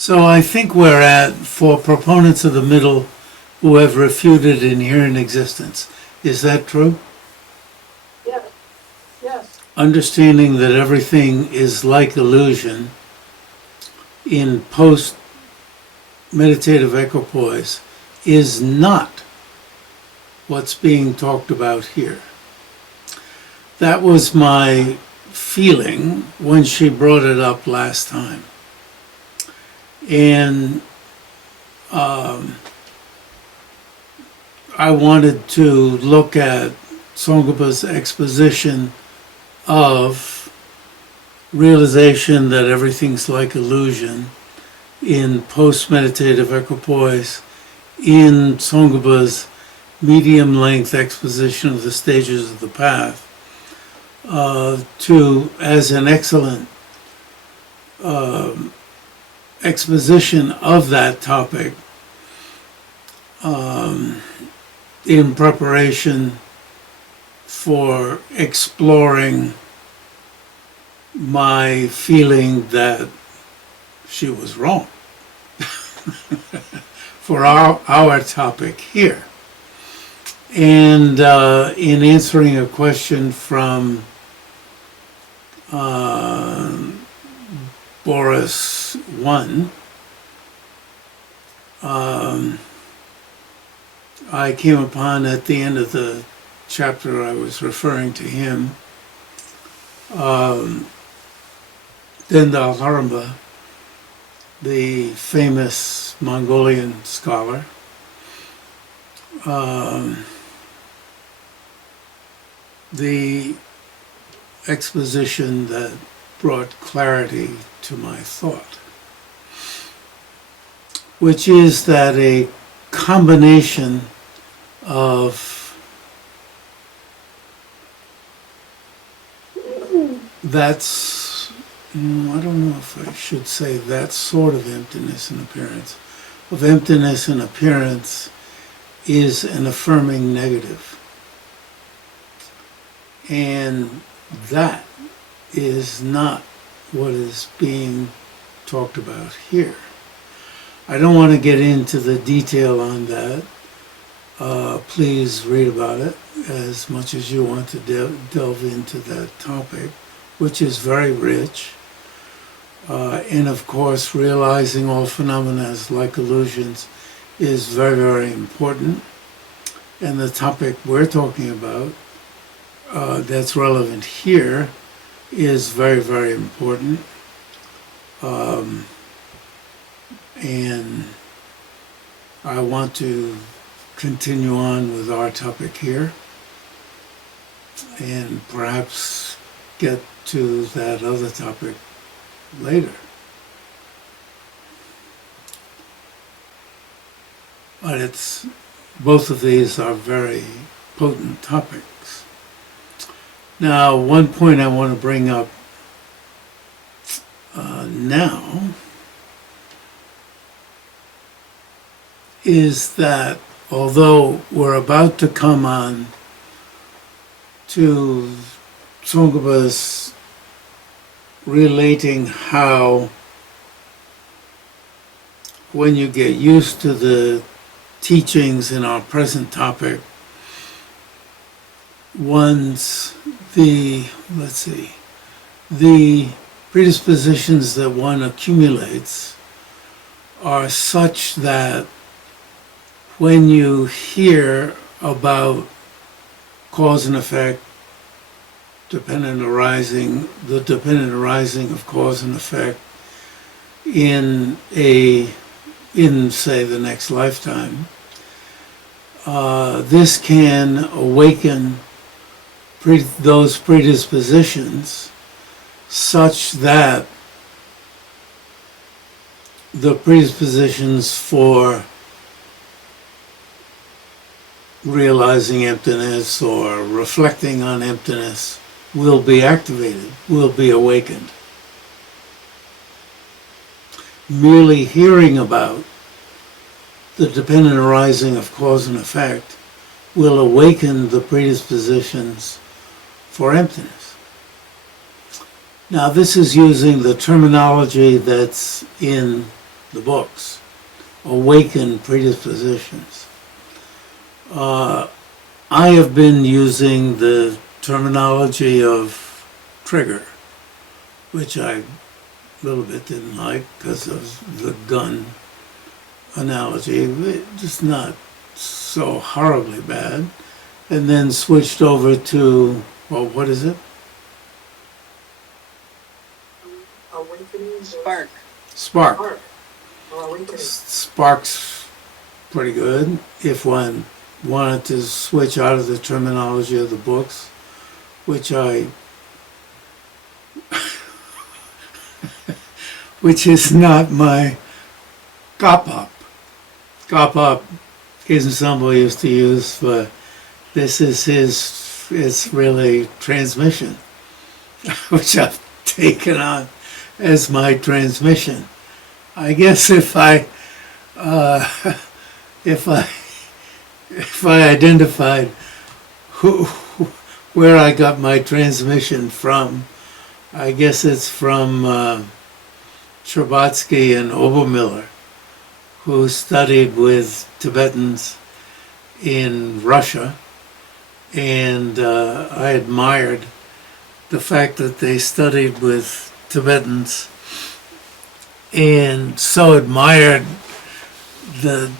So I think we're at, for proponents of the middle who have refuted inherent existence. Is that true? Yes, yes, Understanding that everything is like illusion in post-meditative equipoise is not what's being talked about here. That was my feeling when she brought it up last time. And I wanted to look at Tsong-kha-pa's exposition of realization that everything's like illusion in post-meditative equipoise in Tsong-kha-pa's medium-length exposition of the stages of the path as an excellent exposition of that topic in preparation for exploring my feeling that she was wrong for our topic here. And in answering a question from Boris 1, I came upon at the end of the chapter I was referring to him, Dendal Haramba, the famous Mongolian scholar, the exposition that brought clarity to my thought, which is that a combination of I don't know if I should say that sort of emptiness and appearance. Of emptiness and appearance is an affirming negative. And that is not what is being talked about here. I don't want to get into the detail on that. Please read about it as much as you want to delve into that topic, which is very rich. And of course, realizing all phenomena as like illusions is very, very important. And the topic we're talking about that's relevant here is very, very important. And I want to continue on with our topic here and perhaps get to that other topic later. But both of these are very potent topics. Now, one point I want to bring up now is that although we're about to come on to Tsong-kha-pa's relating how when you get used to the teachings in our present topic, the predispositions that one accumulates are such that when you hear about cause and effect, the dependent arising of cause and effect in say the next lifetime, this can awaken those predispositions such that the predispositions for realizing emptiness or reflecting on emptiness will be activated, will be awakened. Merely hearing about the dependent arising of cause and effect will awaken the predispositions for emptiness. Now, this is using the terminology that's in the books, awakened predispositions. I have been using the terminology of trigger, which I a little bit didn't like because of the gun analogy. It's not so horribly bad. And then switched over to, well, what is it? Awakening. Spark. Spark. Spark. Or awakening. Spark's pretty good. If one wanted to switch out of the terminology of the books, which which is not my Tsong-kha-pa. Tsong-kha-pa Kizunsambo used to use for, this is his, it's really transmission, which I've taken on as my transmission. I guess if I identified where I got my transmission from, I guess it's from Sherbatsky and Obermiller, who studied with Tibetans in Russia, and I admired the fact that they studied with Tibetans, and so admired the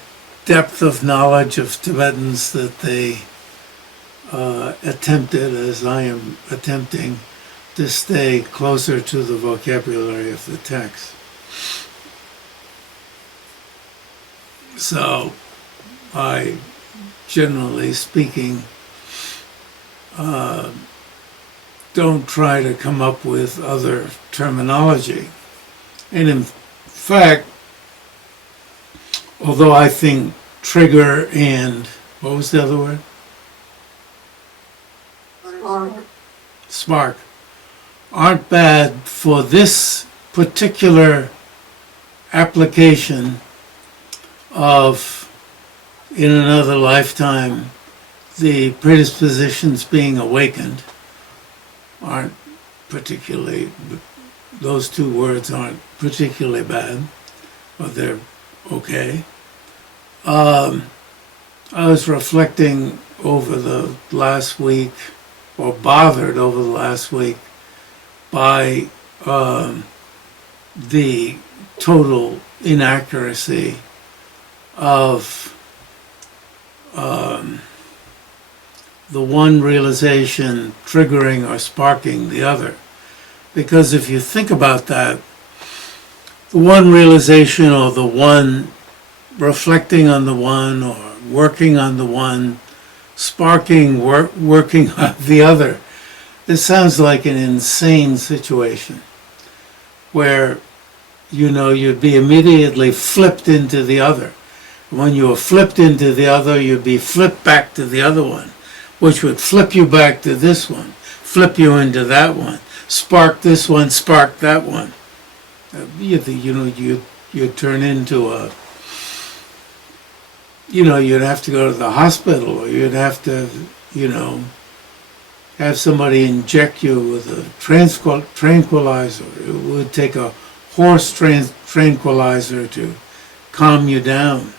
depth of knowledge of Tibetans that they attempted, as I am attempting, to stay closer to the vocabulary of the text. So, I, generally speaking, don't try to come up with other terminology. And in fact, although I think trigger and, what was the other word? Spark. Spark, aren't bad for this particular application of, in another lifetime, the predispositions being awakened aren't particularly, those two words aren't particularly bad, but they're okay. I was reflecting over the last week, or bothered over the last week, by the total inaccuracy of the one realization triggering or sparking the other. Because if you think about that, the one realization or the one reflecting on the one or working on the one, sparking, working on the other, this sounds like an insane situation where, you know, you'd be immediately flipped into the other. When you were flipped into the other, you'd be flipped back to the other one, which would flip you back to this one, flip you into that one, spark this one, spark that one. You'd turn into a, you'd have to go to the hospital, or you'd have to, have somebody inject you with a tranquilizer. It would take a horse tranquilizer to calm you down.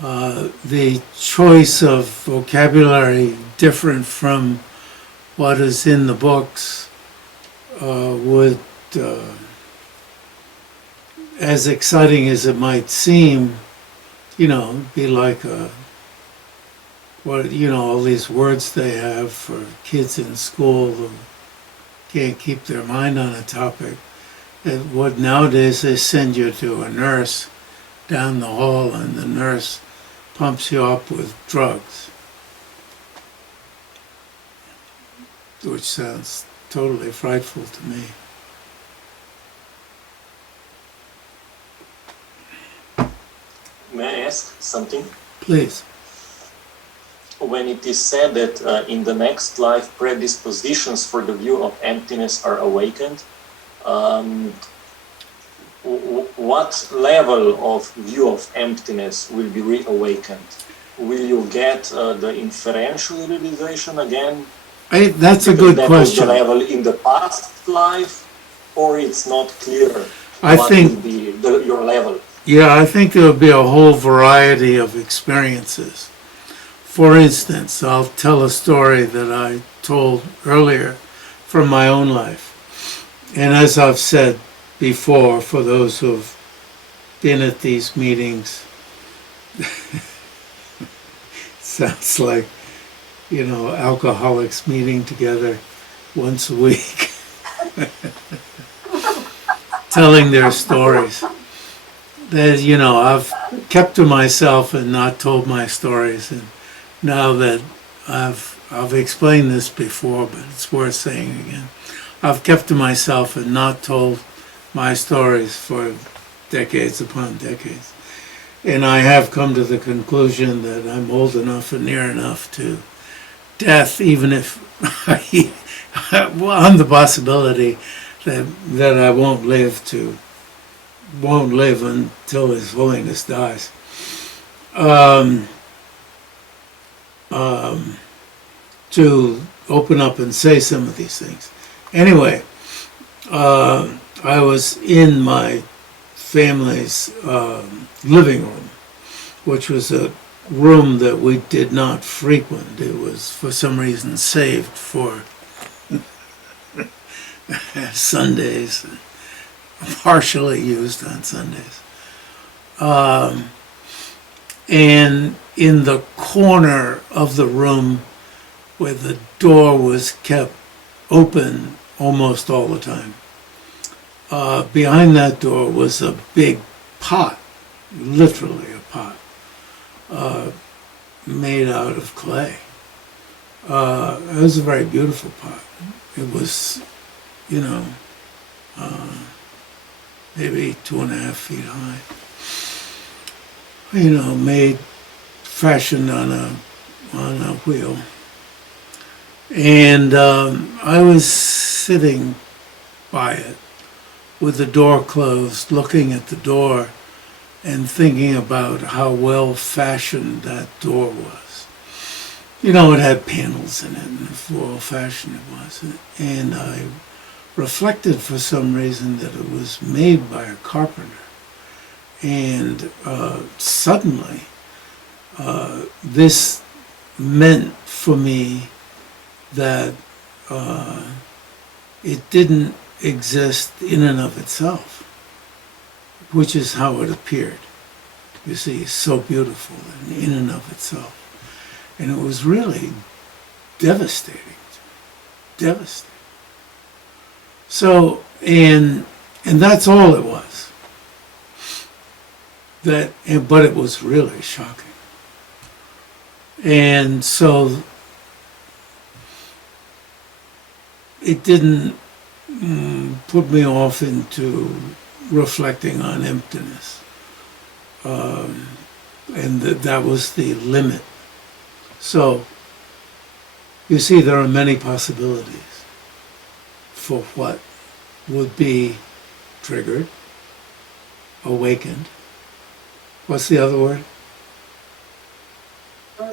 The choice of vocabulary different from what is in the books would, as exciting as it might seem, be like all these words they have for kids in school who can't keep their mind on a topic. And what nowadays they send you to a nurse down the hall, and the nurse pumps you up with drugs, which sounds totally frightful to me. May I ask something? Please. When it is said that in the next life predispositions for the view of emptiness are awakened, what level of view of emptiness will be reawakened? Will you get the inferential realization again? That's a good question. That was the level in the past life, or it's not clear I what think will be your level. Yeah, I think there would be a whole variety of experiences. For instance, I'll tell a story that I told earlier from my own life. And as I've said before, for those who've been at these meetings, sounds like, alcoholics meeting together once a week, telling their stories. That, I've kept to myself and not told my stories. And now that I've explained this before, but it's worth saying again. I've kept to myself and not told my stories for decades upon decades. And I have come to the conclusion that I'm old enough and near enough to death, even if on the possibility that I won't live until His Holiness dies. To open up and say some of these things. Anyway, I was in my family's living room, which was a room that we did not frequent. It was, for some reason, saved for Sundays, partially used on Sundays. And in the corner of the room where the door was kept open almost all the time, behind that door was a big pot, literally a pot, made out of clay. It was a very beautiful pot. It was, maybe 2.5 feet high. Fashioned on a wheel. And I was sitting by it with the door closed, looking at the door and thinking about how well fashioned that door was. It had panels in it, and how well fashioned it was. And I reflected for some reason that it was made by a carpenter. And suddenly, this meant for me that it didn't exist in and of itself, which is how it appeared. You see, so beautiful in and of itself. And it was really devastating. Devastating. So, and that's all it was. But it was really shocking. And so it didn't put me off into reflecting on emptiness. And that was the limit. So, you see, there are many possibilities for what would be triggered, awakened. What's the other word?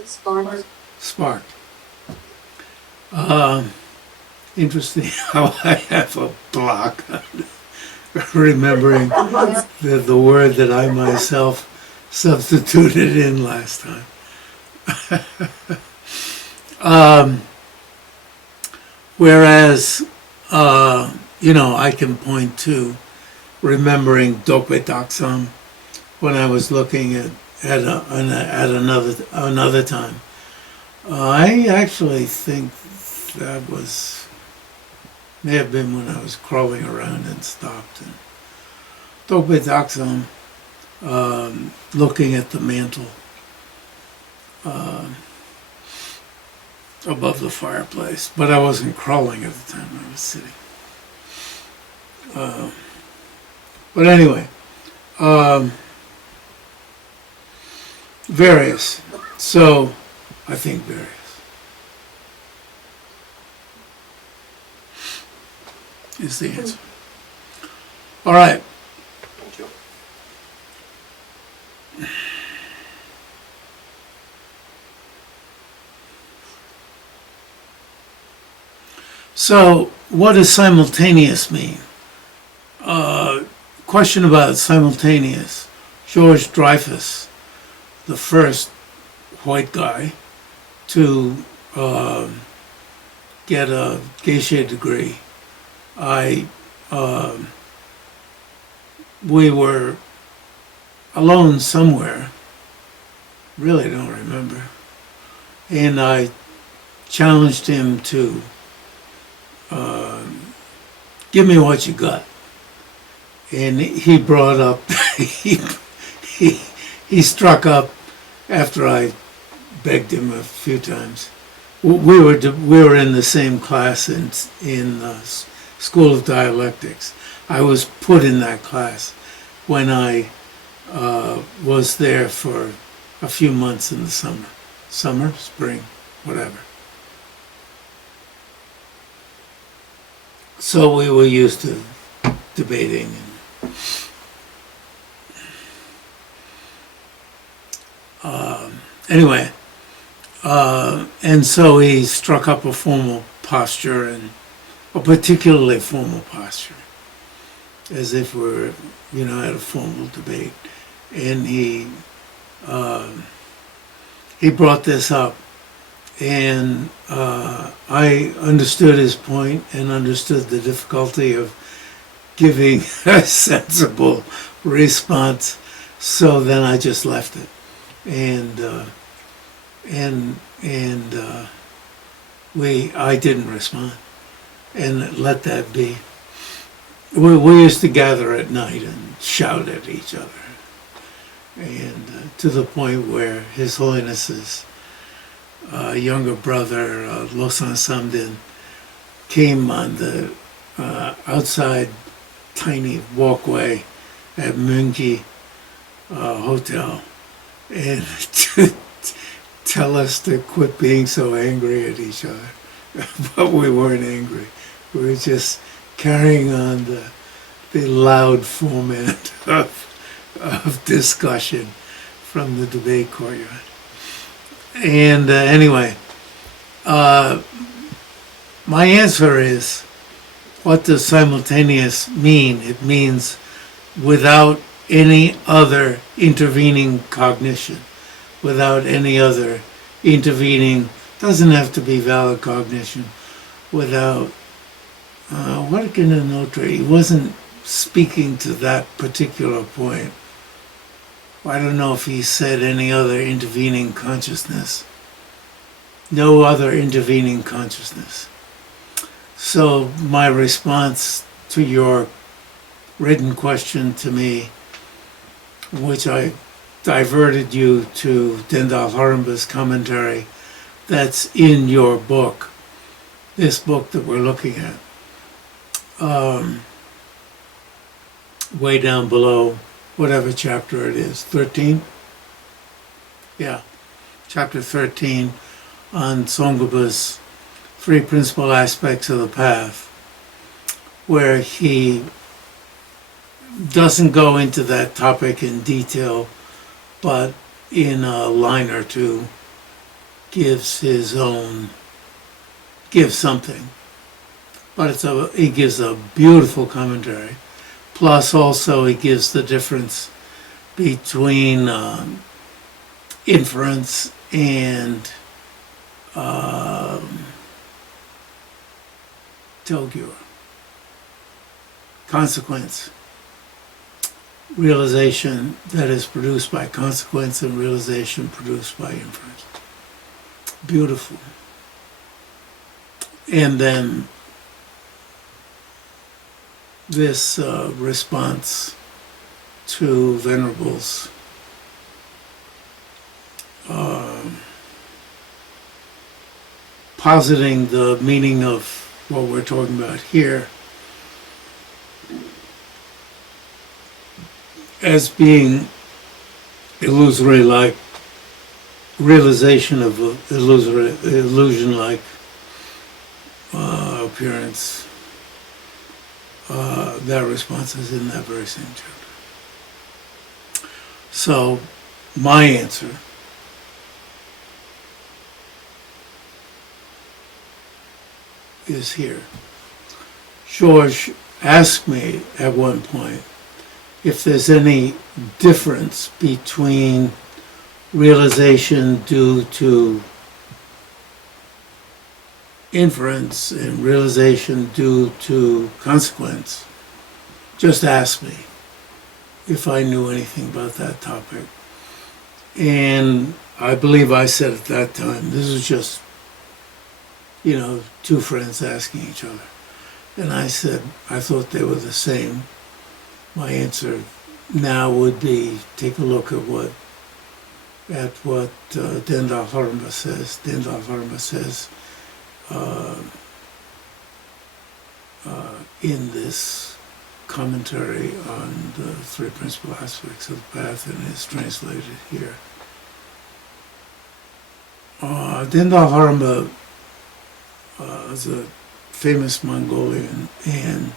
Spark. Sparked. Interesting how I have a block on remembering the word that I myself substituted in last time. Whereas, I can point to remembering Dokwe Taksam when I was looking at another time. I actually think that may have been when I was crawling around and stopped. And Dokwe Taksam, looking at the mantle above the fireplace, but I wasn't crawling at the time, I was sitting. But anyway, various. So, I think various. Is the answer. All right. Thank you. So, what does simultaneous mean? question about simultaneous. George Dreyfus, the first white guy to get a geisha degree, we were alone somewhere, really don't remember, and I challenged him to give me what you got. And he brought up, he struck up after I begged him a few times. We were in the same class in School of Dialectics. I was put in that class when I was there for a few months in the summer, spring, whatever. So we were used to debating. Anyway, and so he struck up a formal posture, and a particularly formal posture, as if we're, at a formal debate. And he brought this up, and I understood his point and understood the difficulty of giving a sensible response. So then I just left it, and I didn't respond, and let that be. We used to gather at night and shout at each other, and to the point where His Holiness's younger brother, Losan Samdin, came on the outside tiny walkway at Mungi Hotel, and to tell us to quit being so angry at each other. But we weren't angry. We were just carrying on the loud foment of discussion from the debate courtyard. And anyway, my answer is, what does simultaneous mean? It means without any other intervening cognition, without any other intervening, doesn't have to be valid cognition, without, what can a notary? He wasn't speaking to that particular point. I don't know if he said any other intervening consciousness. No other intervening consciousness. So my response to your written question to me, which I diverted you to Dendal Harumba's commentary, that's in your book, this book that we're looking at. Way down below, whatever chapter it is, 13? Yeah, chapter 13 on Tsong-kha-pa's three principal aspects of the path, where he doesn't go into that topic in detail, but in a line or two gives something. But he gives a beautiful commentary. Plus also he gives the difference between inference and Togure. Consequence. Realization that is produced by consequence and realization produced by inference. Beautiful. And then this response to Venerable's positing the meaning of what we're talking about here as being illusory-like, realization of illusion-like appearance. That response is in that very same chapter. So, my answer is here. George asked me at one point, if there's any difference between realization due to inference and realization due to consequence, just ask me if I knew anything about that topic. And I believe I said at that time, this is just, two friends asking each other. And I said, I thought they were the same. My answer now would be, take a look at what Dendal Harma says. Dendal Harma says in this commentary on the three principal aspects of the path, and is translated here. Dendal Harma is a famous Mongolian, and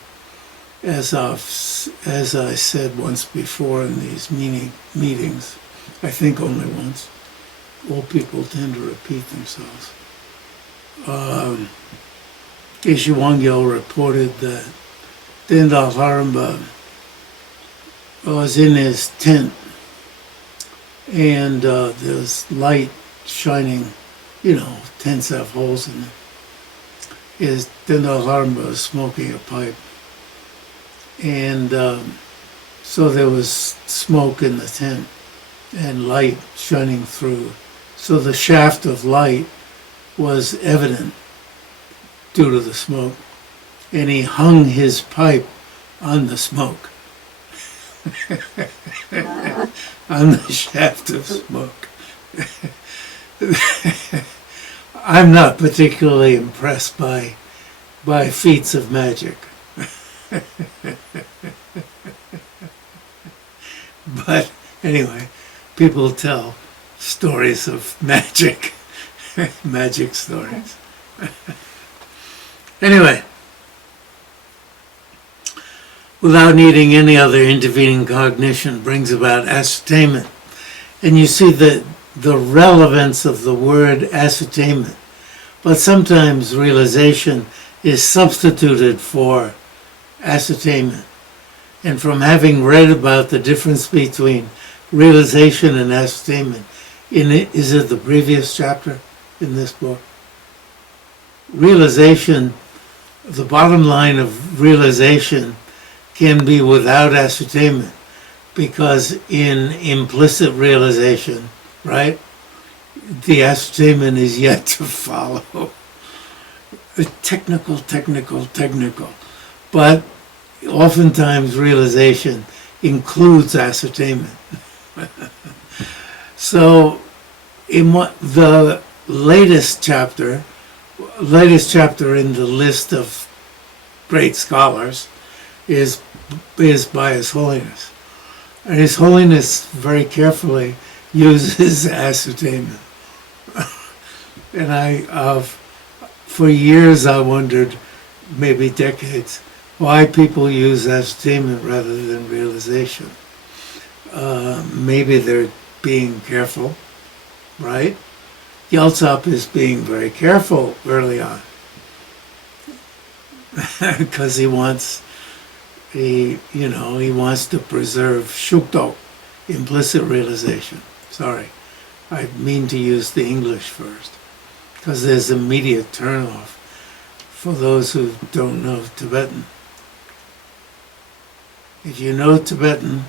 as I said once before in these meetings, I think only once, old people tend to repeat themselves. Geshe Wangyal reported that Dendal Harma was in his tent, and there's light shining, tents have holes in it. Dendal Harma was smoking a pipe, and so there was smoke in the tent and light shining through. So the shaft of light was evident due to the smoke, and he hung his pipe on the smoke, on the shaft of smoke. I'm not particularly impressed by feats of magic. But anyway, people tell stories of magic, magic stories. Anyway, without needing any other intervening cognition brings about ascertainment. And you see the relevance of the word ascertainment. But sometimes realization is substituted for ascertainment. And from having read about the difference between realization and ascertainment, is it the previous chapter in this book? Realization, the bottom line of realization can be without ascertainment, because in implicit realization, right, the ascertainment is yet to follow. Technical. But oftentimes realization includes ascertainment. So in the latest chapter in the list of great scholars is by His Holiness. And His Holiness very carefully uses ascertainment. And for years I wondered, maybe decades, why people use ascertainment rather than realization. Maybe they're being careful, right? Gyaltsab is being very careful early on because he wants to preserve shukdo, implicit realization. Sorry, I mean to use the English first, because there's immediate turnoff for those who don't know Tibetan. If you know Tibetan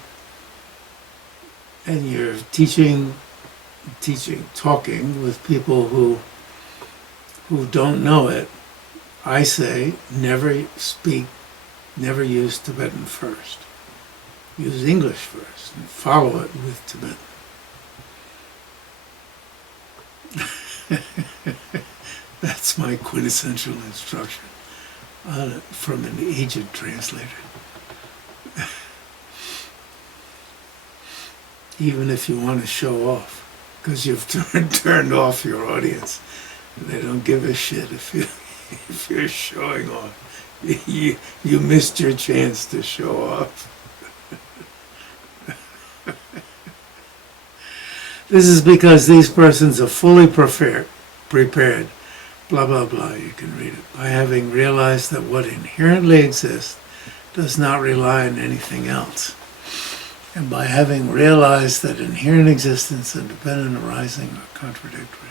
and you're talking with people who don't know it, I say never use Tibetan first. Use English first and follow it with Tibetan. That's my quintessential instruction from an aged translator. Even if you want to show off, because you've turned off your audience. They don't give a shit if you're showing off. You missed your chance to show off. This is because these persons are fully prepared, blah, blah, blah, you can read it, by having realized that what inherently exists does not rely on anything else. And by having realized that inherent existence and dependent arising are contradictory.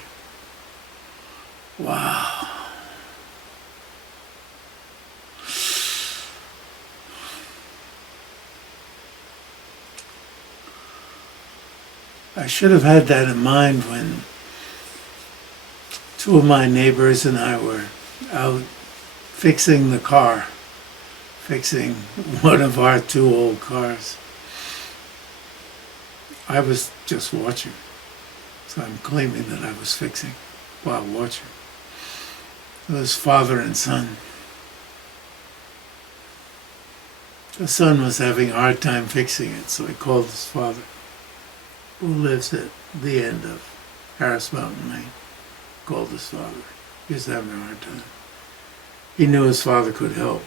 Wow. I should have had that in mind when two of my neighbors and I were out fixing the car, fixing one of our two old cars. I was just watching, so I'm claiming that I was fixing while watching. It was father and son. The son was having a hard time fixing it, so he called his father, who lives at the end of Harris Mountain, Maine. Called his father. He was having a hard time. He knew his father could help.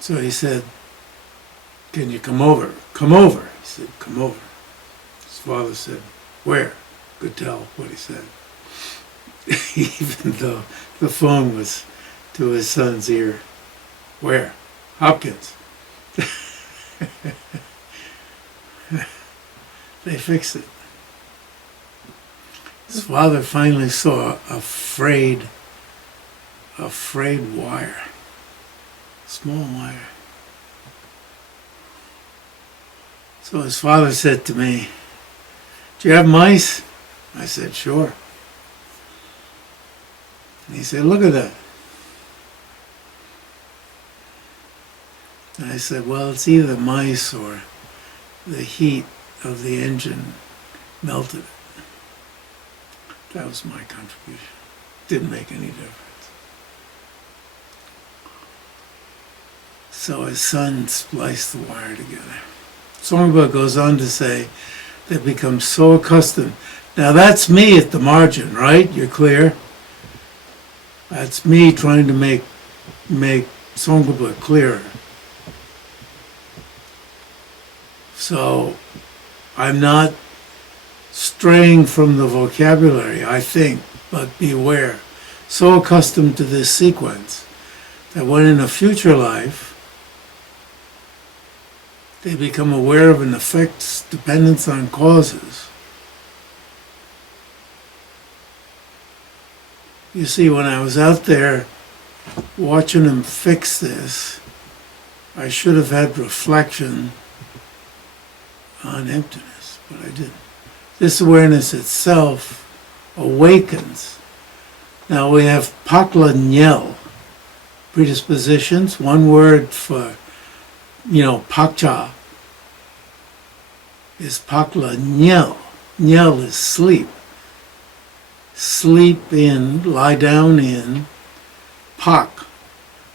So he said, "Can you come over?" "Come over." He said, "Come over." His father said, "Where?" Could tell what he said. Even though the phone was to his son's ear. "Where?" "Hopkins." They fixed it. His father finally saw a frayed wire, small wire. So his father said to me, "Do you have mice?" I said, "Sure." And he said, "Look at that." And I said, "Well, it's either mice or the heat of the engine melted it." That was my contribution. Didn't make any difference. So his son spliced the wire together. Tsong-kha-pa goes on to say, they become so accustomed. Now that's me at the margin, right? You're clear? That's me trying to make Tsong-kha-pa clearer. So I'm not straying from the vocabulary, I think, but beware. So accustomed to this sequence that when in a future life they become aware of an effect's dependence on causes. You see, when I was out there watching him fix this, I should have had reflection on emptiness, but I didn't. This awareness itself awakens. Now we have pakla nyel, predispositions, one word for, pakcha is pakla nyel. Nyel is sleep. Sleep in, lie down in, pak.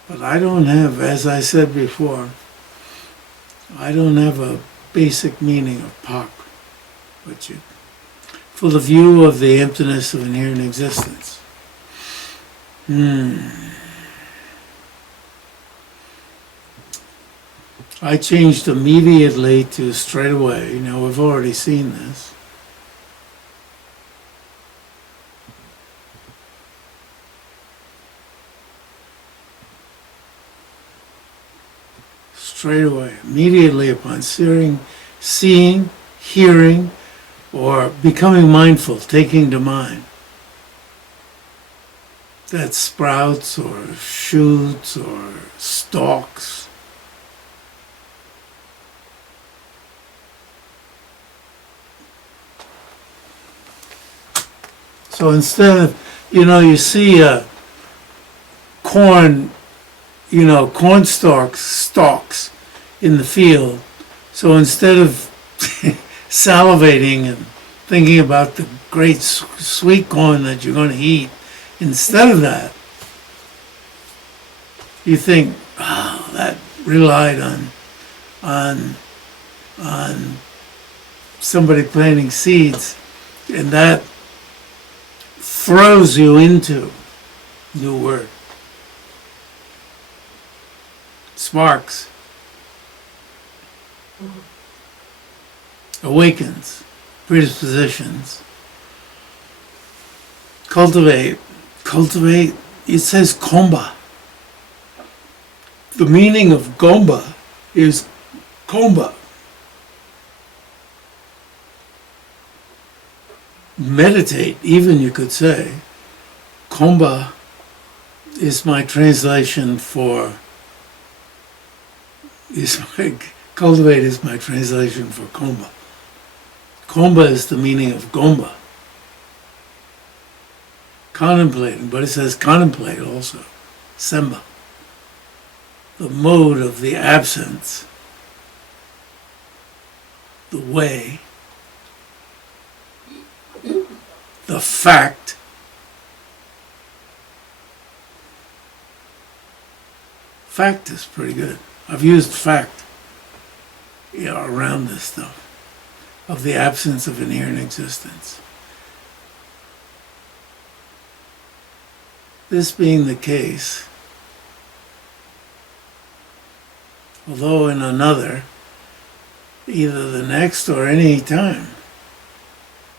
But I don't have, as I said before, I don't have a basic meaning of pak, but for the view of the emptiness of inherent existence. I changed immediately to straight away. We've already seen this. Straight away, immediately upon seeing, hearing, or becoming mindful, taking to mind. That sprouts or shoots or stalks. So instead of, you see a corn stalks in the field. So instead of salivating and thinking about the great sweet corn that you're going to eat, instead of that, you think, oh, that relied on somebody planting seeds, and that throws you into new word. Sparks. Awakens. Predispositions. Cultivate. It says komba. The meaning of gomba is Komba. Meditate, even you could say. Komba is my translation for, cultivate is my translation for Komba. Komba is the meaning of Gomba. Contemplating, but it says contemplate also. Semba. The mode of the absence, the way, the fact, fact is pretty good. I've used fact around this stuff, of the absence of inherent existence. This being the case, although in another, either the next or any time,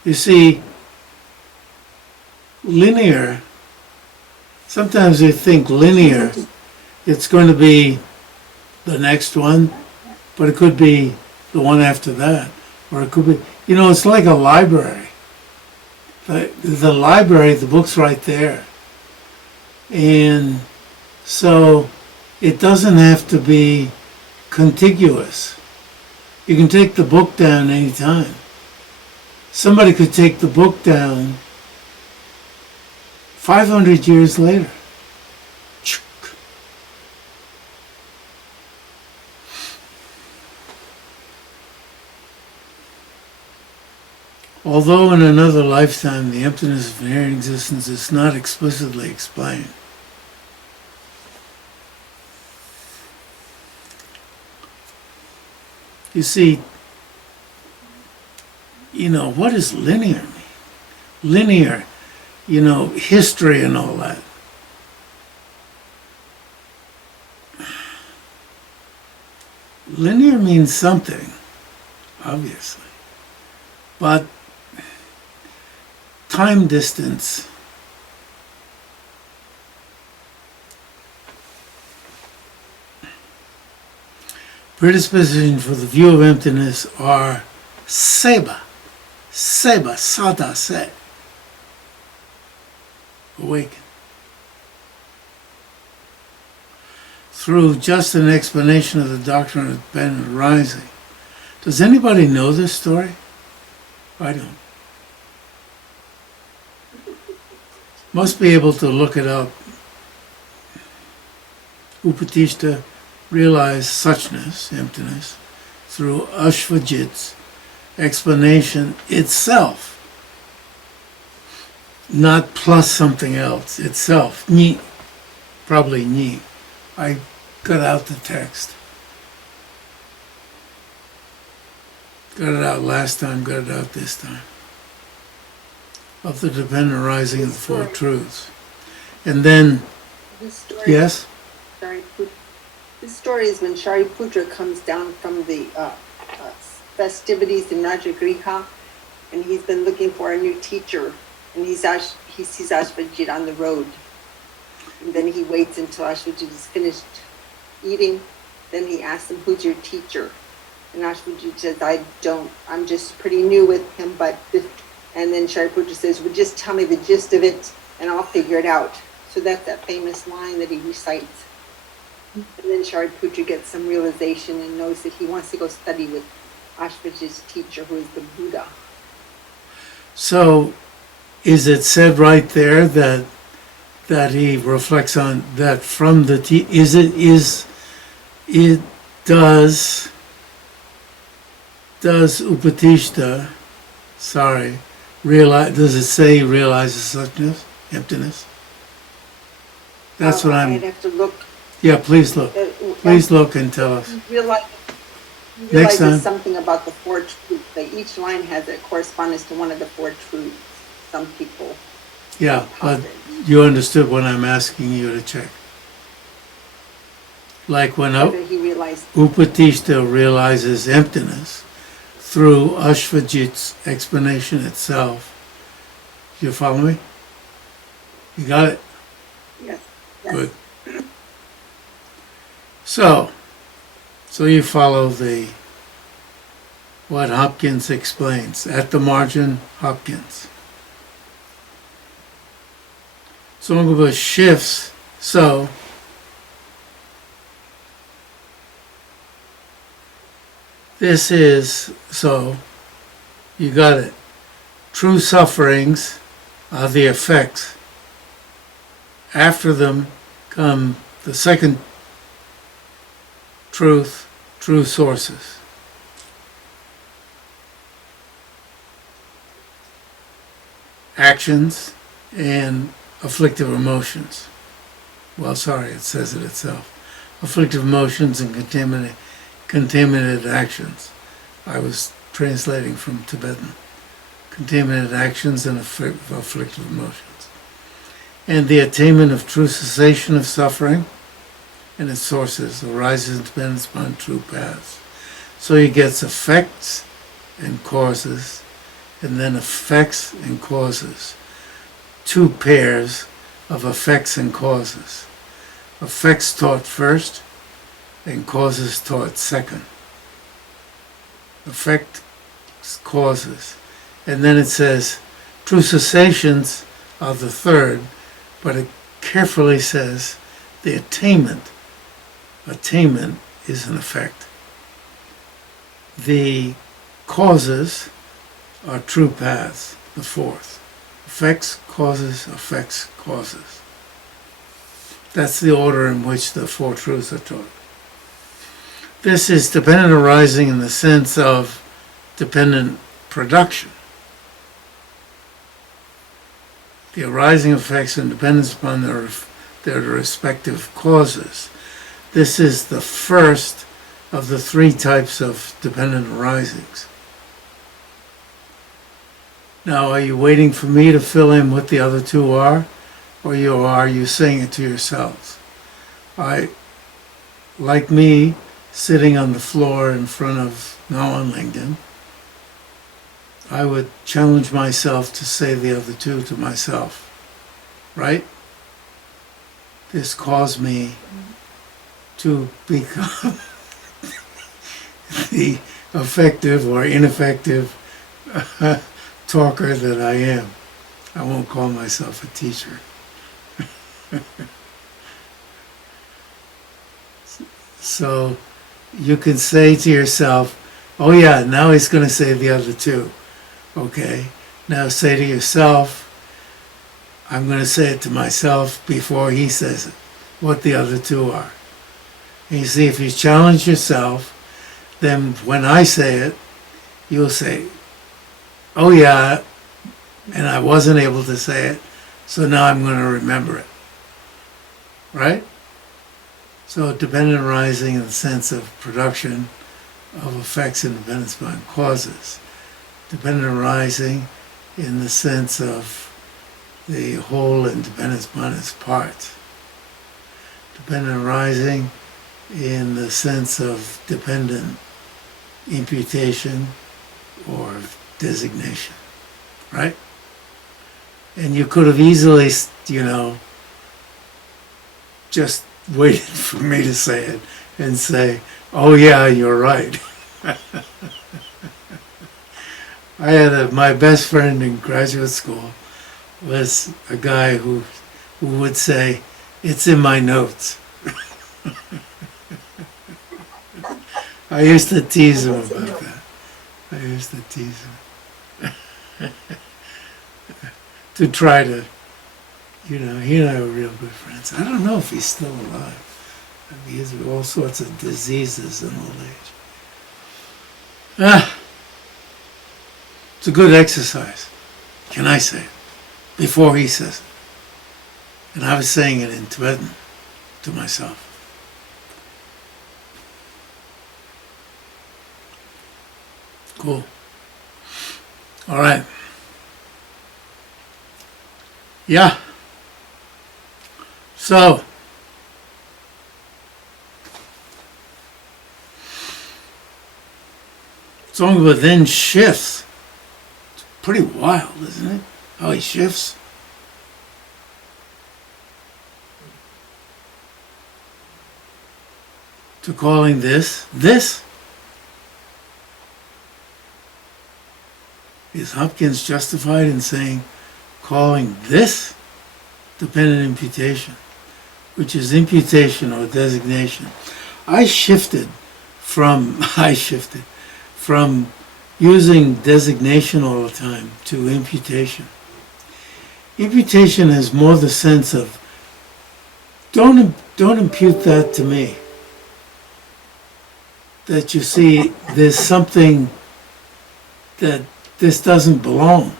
you see, linear, sometimes you think linear, it's going to be the next one, but it could be the one after that, or it could be, it's like a library. The library, the book's right there. And so it doesn't have to be contiguous. You can take the book down anytime. Somebody could take the book down 500 years later. Although in another lifetime the emptiness of inherent existence is not explicitly explained, you see, what does linear mean? Linear, history and all that. Linear means something, obviously, but time distance predisposition for the view of emptiness are seba, sada, se, awaken. Through just an explanation of the doctrine of dependent arising. Does anybody know this story? I don't. Must be able to look it up. Upatishta realized suchness, emptiness, through Ashvajit's explanation itself, not plus something else, itself. Ni, probably ni. I got out the text. Got it out last time, got it out this time. Of the dependent arising of the Four Truths. And then, This story, yes? This story is when Shariputra comes down from the festivities in Rajagriha, and he's been looking for a new teacher, and he sees Ashvajit on the road. And then he waits until Ashvajit is finished eating. Then he asks him, "Who's your teacher?" And Ashvajit says, I'm just pretty new with him, and then Shariputra says, "Well, just tell me the gist of it, and I'll figure it out." So that's that famous line that he recites. And then Shariputra gets some realization and knows that he wants to go study with Ashvajit's teacher, who is the Buddha. So, is it said right there that he reflects on that from the does Upatishta, does it say he realizes suchness, emptiness? That's what I'd have to look. Yeah, please look. Please look and tell us. Realizes time. something about the Four Truths. That each line has a correspondence to one of the Four Truths. Some people. Yeah, but you understood what I'm asking you to check. Like when Whether he realized Upatishta realizes emptiness through Ashvajit's explanation itself. You follow me? You got it? yes. Good. So you follow the what Hopkins explains. At the margin, Hopkins. Tsong-kha-pa shifts, so this is, so you got it. True sufferings are the effects. After them come the second truth, true sources. Actions and afflictive emotions. Well, sorry, it says it itself. Afflictive emotions and contaminated actions. I was translating from Tibetan. Contaminated actions and afflictive emotions. And the attainment of true cessation of suffering and its sources arises in dependence upon true paths. So he gets effects and causes, and then effects and causes. Two pairs of effects and causes. Effects taught first and causes taught second. Effect causes. And then it says true cessations are the third, but it carefully says the attainment. Attainment is an effect. The causes are true paths, the fourth. Effects, causes, effects, causes. That's the order in which the four truths are taught. This is dependent arising in the sense of dependent production. The arising effects and dependence upon their respective causes. This is the first of the three types of dependent arisings. Now, are you waiting for me to fill in what the other two are? Or are you saying it to yourselves? Like me, sitting on the floor in front of Nolan Langdon, I would challenge myself to say the other two to myself. Right? This caused me to become the effective or ineffective talker that I am. I won't call myself a teacher. So you can say to yourself, oh yeah, now he's going to say the other two. Okay, now say to yourself, I'm going to say it to myself before he says it, what the other two are. And you see, if you challenge yourself, then when I say it, you'll say, oh yeah, and I wasn't able to say it, so now I'm going to remember it. Right? So dependent arising in the sense of production of effects and dependence upon causes. Dependent arising in the sense of the whole and dependence upon its parts. Dependent arising in the sense of dependent imputation or designation, right? And you could have easily, just waited for me to say it and say, oh yeah, you're right. I had my best friend in graduate school was a guy who would say, it's in my notes. I used to tease him about that. I used to tease him. To try to, he and I were real good friends. I don't know if he's still alive. I mean, he has all sorts of diseases in old age. It's a good exercise, can I say it, before he says it. And I was saying it in Tibetan to myself. Cool. All right. Yeah. So, Tsong-kha-pa then shifts. It's pretty wild, isn't it? How he shifts. To calling this. Is Hopkins justified in saying, calling this dependent imputation, which is imputation or designation? I shifted from using designation all the time to imputation. Imputation has more the sense of, don't impute that to me. That you see, there's something that this doesn't belong,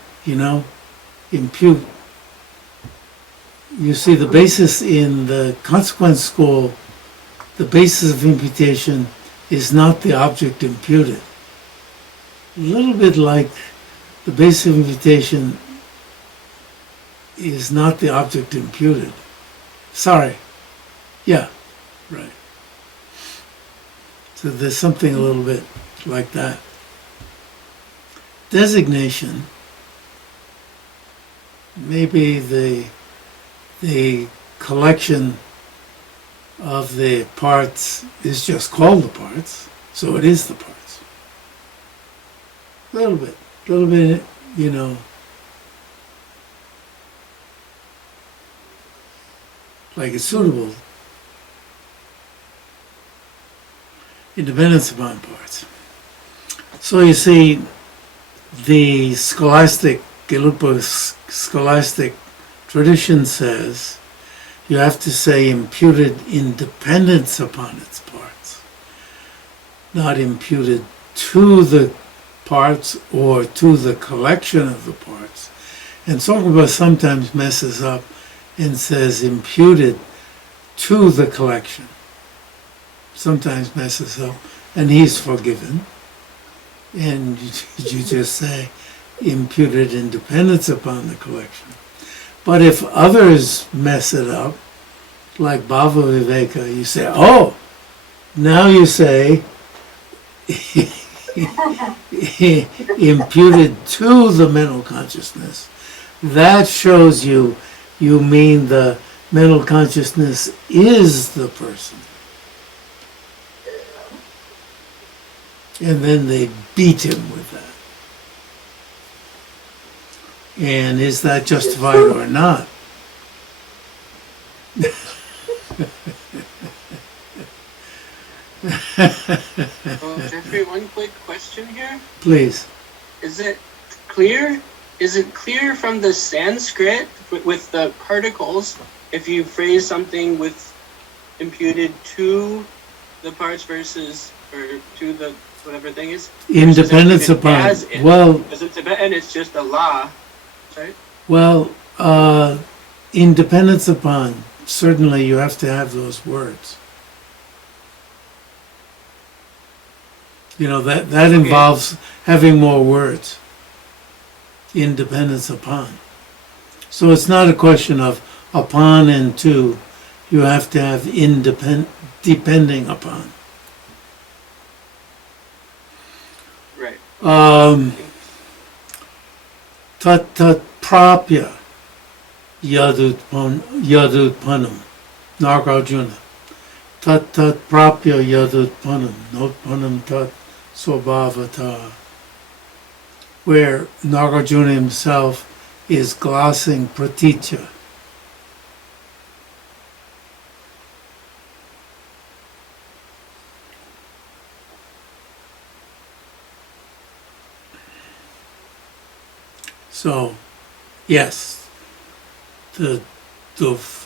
impute. You see, the basis in the consequence school, the basis of imputation is not the object imputed. A little bit like the basis of imputation is not the object imputed. Sorry. Yeah, right. So there's something a little bit like that. Designation, maybe the collection of the parts is just called the parts, so it is the parts. A little bit, like it's suitable. Independence upon parts. So you see, the scholastic, Gelugpa scholastic tradition says you have to say imputed independence upon its parts, not imputed to the parts or to the collection of the parts. And Tsong-kha-pa sometimes messes up and says imputed to the collection. Sometimes messes up, and he's forgiven. And you just say imputed independence upon the collection. But if others mess it up, like Bhava Viveka, you say, oh, now you say imputed to the mental consciousness. That shows you mean the mental consciousness is the person. And then they beat him with that. And is that justified or not? Well, Jeffrey, one quick question here. Please. Is it clear from the Sanskrit with the particles if you phrase something with imputed to the parts versus, or to the whatever thing is? Independence upon. Well, because in Tibetan it's just a la. Sorry? Well, independence upon. Certainly you have to have those words. That involves having more words. Independence upon. So it's not a question of upon and to. You have to have depending upon. Right. Tat prapya yadutpanam. Nagarjuna. Tat prapya yadutpanam. Notpanam tat swabhavata. Where Nagarjuna himself is glossing pratitya. So, yes, the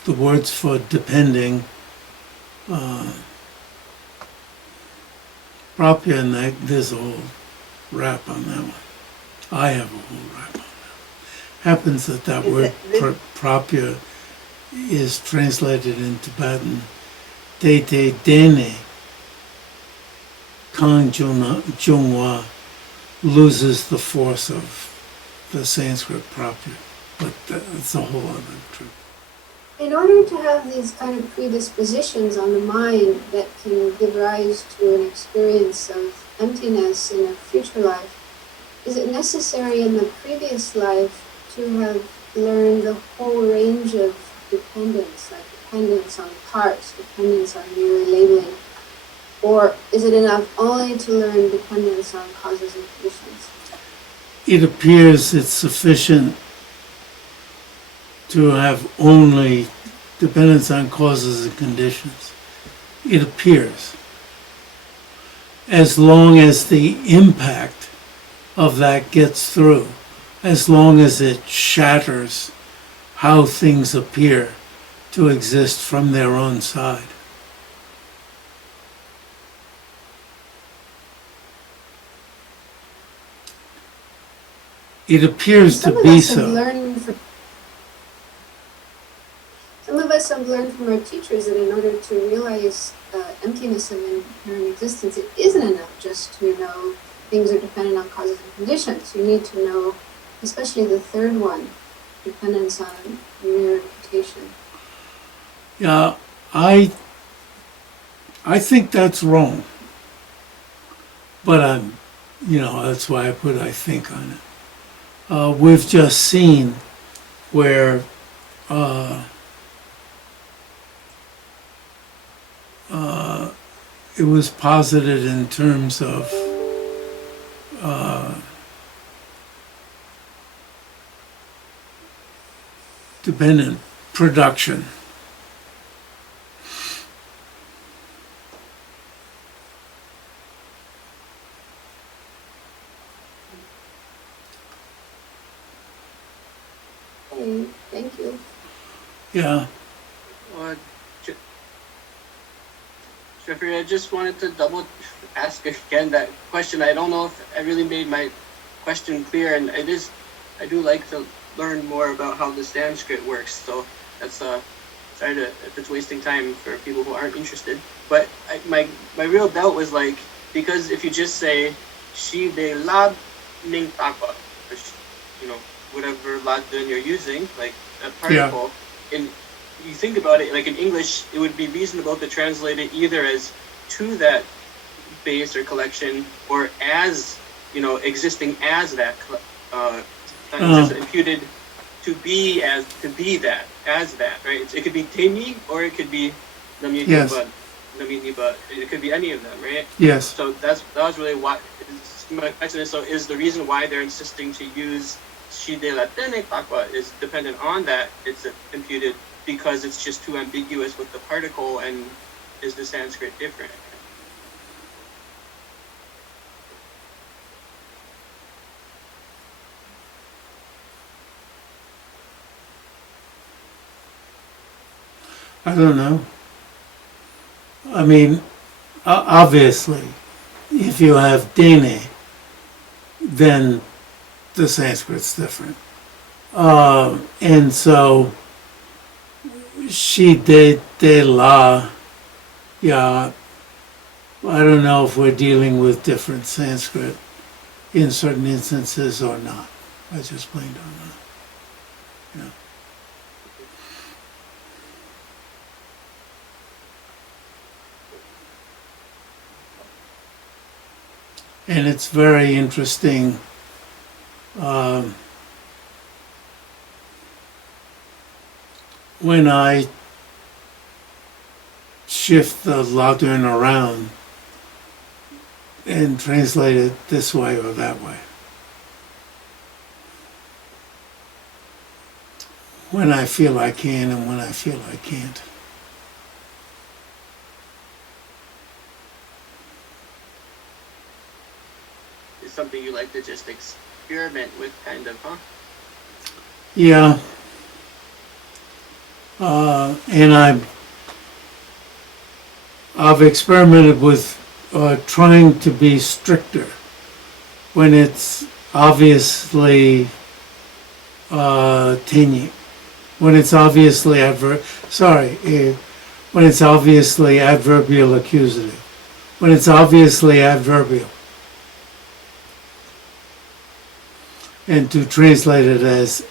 words for depending, prapya, and there's a whole rap on that one. I have a whole rap on that. Happens that word prapya is translated in Tibetan te te dene kang jungwa loses the force of the Sanskrit prapya, but that's a whole other trip. In order to have these kind of predispositions on the mind that can give rise to an experience of emptiness in a future life, is it necessary in the previous life to have learned the whole range of dependence, like dependence on parts, dependence on merely labeling, or is it enough only to learn dependence on causes and conditions? it appears it's sufficient to have only dependence on causes and conditions. It appears. As long as the impact of that gets through, as long as it shatters how things appear to exist from their own side. It appears to be so. Some of us have learned from our teachers that in order to realize emptiness of inherent existence, it isn't enough just to know things are dependent on causes and conditions. You need to know, especially the third one, dependence on mere reputation. Yeah, I think that's wrong. But that's why I put I think on it. We've just seen where it was posited in terms of dependent production. Okay, thank you. Yeah. Jeffrey, I just wanted to ask again that question. I don't know if I really made my question clear, and I do like to learn more about how the Sanskrit works. So that's sorry if it's wasting time for people who aren't interested. But my real doubt was like, because if you just say shi de lab ning takwa, whatever ladun you're using, like a particle, in you think about it, like in English, it would be reasonable to translate it either as to that base or collection, or as, existing as that, imputed to be that, as that, right? It could be temi, or it could be naminiba, it could be any of them, right? Yes. So that was really what my question is. So is the reason why they're insisting to use shi de la tene takwa is dependent on that it's imputed, because it's just too ambiguous with the particle, and is the Sanskrit different? I don't know. I mean, obviously, if you have dene, then the Sanskrit's different. And so, she de la, yeah, I don't know if we're dealing with different Sanskrit in certain instances or not. I just plain don't know. Yeah. And it's very interesting. When I shift the ladun around and translate it this way or that way. When I feel I can and when I feel I can't. It's something you like to just experiment with, kind of, huh? Yeah. And I've experimented with trying to be stricter when it's obviously tinny, when it's obviously when it's obviously adverbial accusative, when it's obviously adverbial, and to translate it as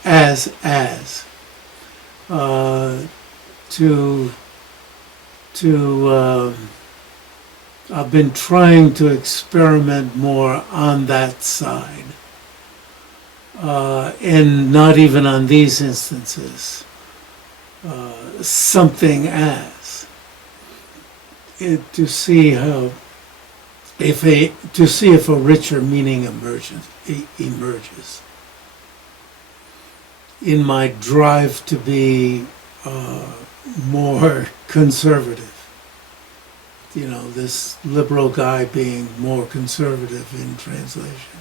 I've been trying to experiment more on that side, and not even on these instances, something as, to see to see if a richer meaning emerges. In my drive to be more conservative. You know, this liberal guy being more conservative in translation.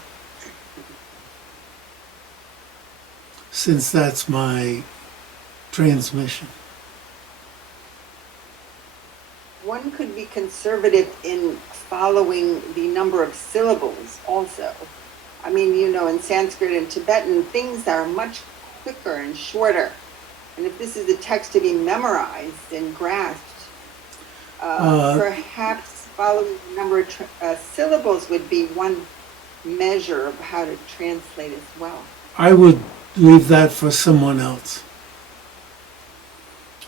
Since that's my transmission. One could be conservative in following the number of syllables also. I mean, you know, in Sanskrit and Tibetan, things are much quicker and shorter. And if this is a text to be memorized and grasped, perhaps following the number of syllables would be one measure of how to translate as well. I would leave that for someone else.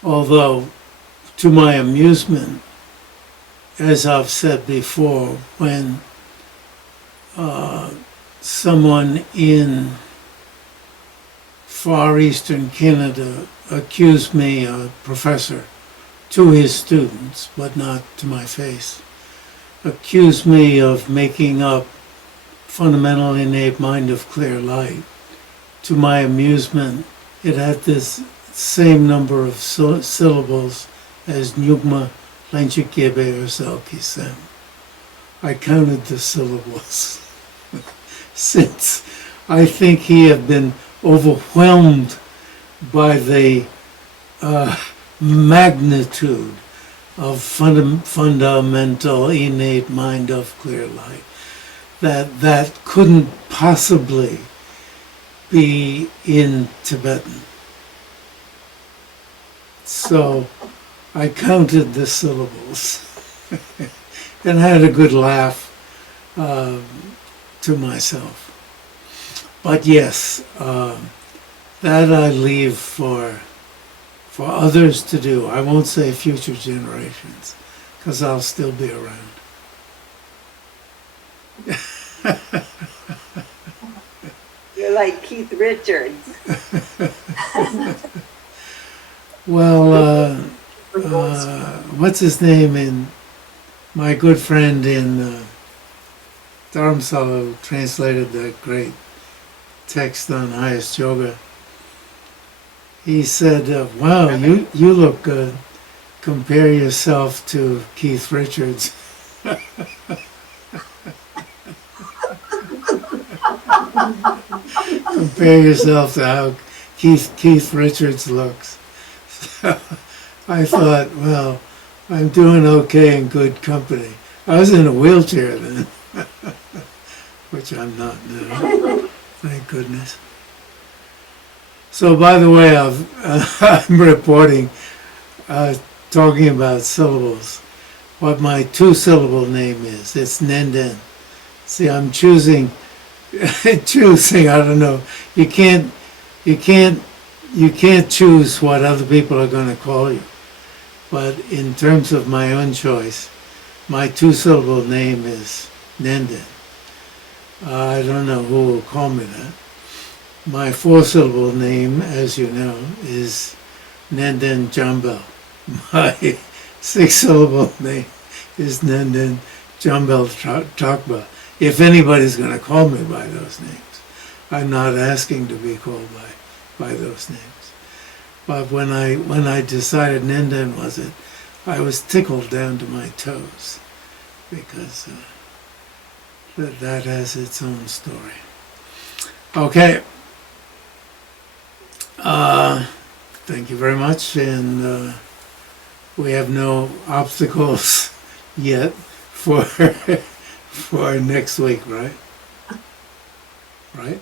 Although, to my amusement, as I've said before, when someone in Far Eastern Canada accused me, a professor, to his students, but not to my face, accused me of making up fundamental innate mind of clear light. To my amusement, it had this same number of syllables as Nyugma Lenchikebe or Selkisem. I counted the syllables. Since I think he had been overwhelmed by the magnitude of fundamental innate mind of clear light, that couldn't possibly be in Tibetan. So I counted the syllables and had a good laugh to myself. But yes, that I leave for others to do. I won't say future generations, because I'll still be around. You're like Keith Richards. Well, what's his name? My good friend in Dharamsala, who translated that great text on highest yoga, he said, wow, you look good. Compare yourself to Keith Richards. Compare yourself to how Keith Richards looks. So I thought, well, I'm doing okay in good company. I was in a wheelchair then, which I'm not now, thank goodness. So, by the way, I'm reporting, talking about syllables, what my two-syllable name is. It's Nenden. See, I'm choosing, I don't know. You can't choose what other people are going to call you. But in terms of my own choice, my two-syllable name is Nenden. I don't know who will call me that. My four-syllable name, as you know, is Nenden Jambel. My six-syllable name is Nenden Jambel Chakba. If anybody's going to call me by those names, I'm not asking to be called by those names. But when I decided Nenden was it, I was tickled down to my toes, because that has its own story. Okay. Thank you very much, and we have no obstacles yet for next week, right? Right?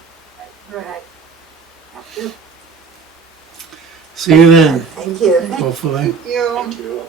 Right. See you then, Thank you. hopefully. Thank you. Thank you.